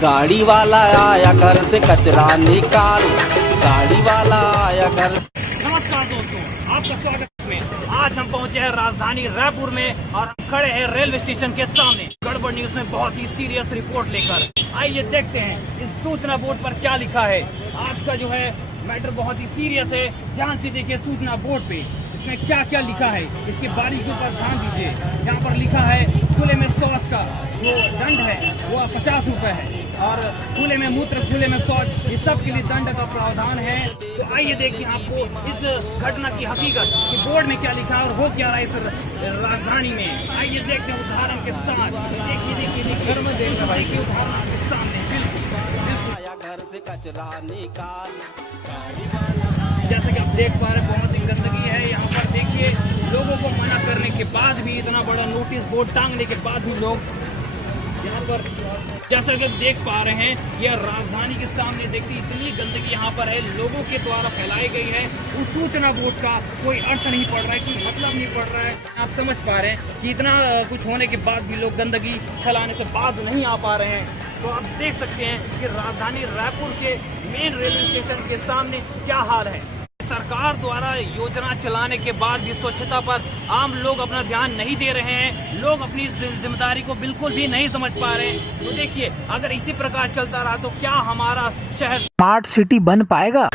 गाड़ी वाला आया घर से कचरा निकाल, गाड़ी वाला आया घर। नमस्कार दोस्तों, आपका स्वागत है। आज हम पहुंचे हैं राजधानी रायपुर में और हम खड़े हैं रेलवे स्टेशन के सामने गड़बड़ न्यूज में बहुत ही सीरियस रिपोर्ट लेकर। आइए देखते हैं इस सूचना बोर्ड पर क्या लिखा है। आज का जो है मैटर बहुत ही सीरियस है। ध्यान से देखिए सूचना बोर्ड पे इसमें क्या क्या लिखा है, इसकी बारीकियों पर ध्यान दीजिए। यहाँ पर लिखा है खुले में शौच का जो दंड है वो 50 रुपए है और खुले में मूत्र, खुले में शौच, इस सब के लिए दंड का प्रावधान है। तो आइए देखिए आपको इस घटना की हकीकत कि बोर्ड में क्या लिखा है और हो क्या रहा है इस राजधानी में। आइए देखते हैं उदाहरण के साथ। देखिए घर में देख भाई कि उदाहरण के सामने बिल्कुल आया घर से कचरा निकाल। जैसे कि आप देख पा रहे हैं बहुत ही गंदगी है यहाँ पर। देखिए लोगों को मना करने के बाद भी, इतना बड़ा नोटिस बोर्ड टांगने के बाद भी लोग यहाँ पर, जैसा कि देख पा रहे हैं यह राजधानी के सामने देखिए इतनी गंदगी यहाँ पर है, लोगों के द्वारा फैलाई गई है। उस सूचना बोर्ड का कोई अर्थ नहीं पड़ रहा है, कोई मतलब नहीं पड़ रहा है। आप समझ पा रहे हैं कि इतना कुछ होने के बाद भी लोग गंदगी फैलाने से बाद नहीं आ पा रहे हैं। तो आप देख सकते हैं कि राजधानी रायपुर के मेन रेलवे स्टेशन के सामने क्या हाल है। सरकार द्वारा योजना चलाने के बाद भी स्वच्छता पर आम लोग अपना ध्यान नहीं दे रहे हैं। लोग अपनी जिम्मेदारी को बिल्कुल भी नहीं समझ पा रहे हैं। तो देखिए अगर इसी प्रकार चलता रहा तो क्या हमारा शहर स्मार्ट सिटी बन पाएगा?